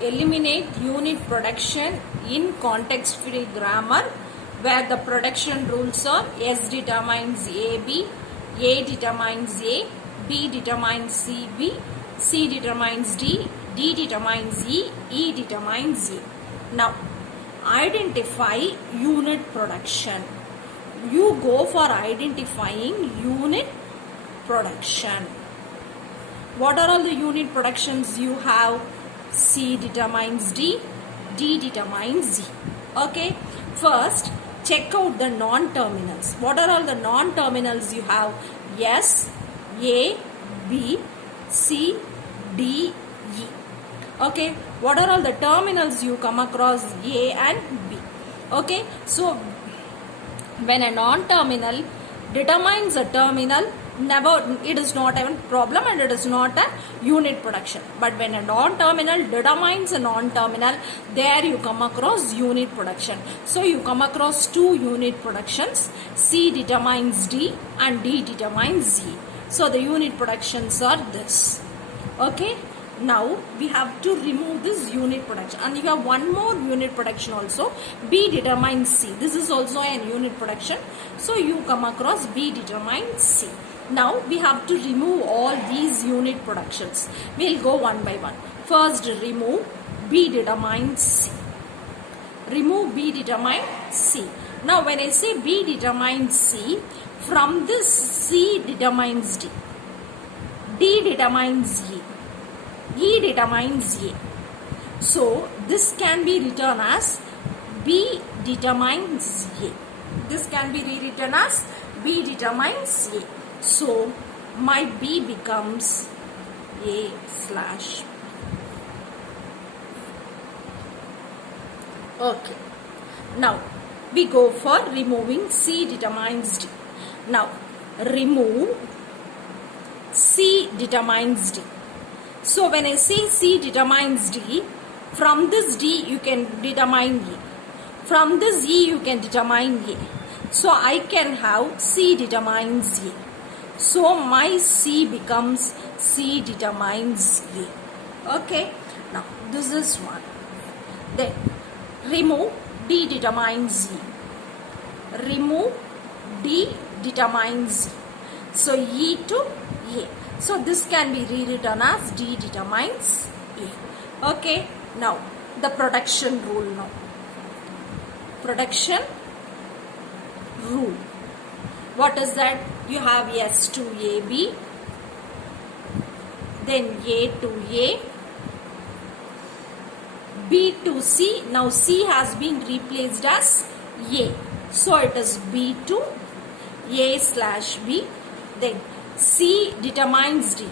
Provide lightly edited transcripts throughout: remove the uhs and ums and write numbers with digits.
eliminate unit production in context-free grammar where the production rules are S determines A determines A, B determines C determines D determines E determines A. Now, identify unit production. You go for identifying unit production. What are all the unit productions you have? C determines D determines E. Okay, first check out the non-terminals. What are all the non-terminals you have? S, A, B, C, D, E. Okay, what are all the terminals you come across? A and B. Okay, so when a non-terminal determines a terminal, it is not a problem and it is not a unit production. But when a non-terminal determines a non-terminal, there you come across unit production. So you come across two unit productions, C determines D and D determines E. So the unit productions are this. Okay, now we have to remove this unit production, and you have one more unit production also, B determines C. This is also an unit production, so you come across B determines C. Now we have to remove all these unit productions. We will go one by one. First, remove B determines C. Remove B determines C. Now when I say B determines C, from this C determines D, D determines E determines A. So this can be written as B determines A. This can be rewritten as B determines A. So my B becomes A slash. Okay. Now we go for removing C determines D. Now remove C determines D. So when I say C determines D, from this D you can determine E. From this E you can determine A. So I can have C determines A. So my C becomes C determines A. Okay. Now this is one. Then remove D determines E. Remove D determines E. So E to A. So this can be rewritten as D determines A. Okay. Now the production rule now. Production rule. What is that? You have S to AB, then A to A, B to C. Now C has been replaced as A. So it is B to A slash B. Then C determines D.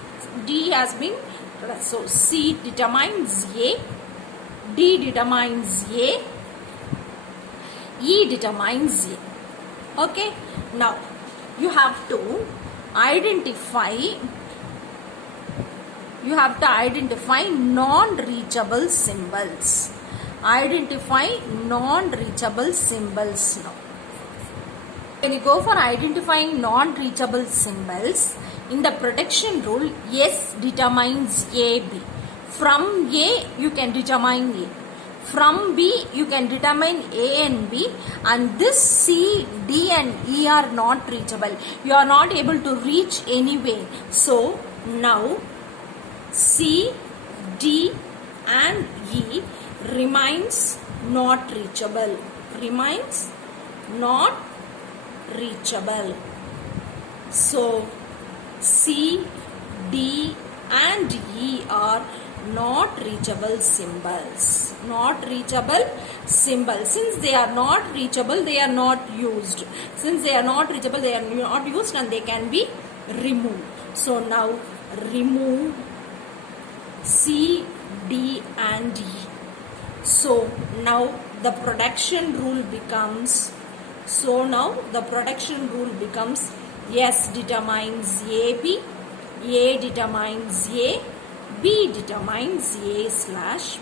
D has been, so C determines A, D determines A, E determines A. Okay. Now you have to identify non-reachable symbols. Identify non-reachable symbols now. When you go for identifying non-reachable symbols, in the production rule, S determines AB. From A, you can determine A. From B, you can determine A and B, and this C, D and E are not reachable. You are not able to reach anyway. So, now C, D and E remains not reachable. Remains not reachable. So C, D and E are not reachable symbols. Not reachable symbols. Since they are not reachable, they are not used. Since they are not reachable, they are not used and they can be removed. So now remove C, D and E. So now the production rule becomes, S determines AB, A determines A, B determines A slash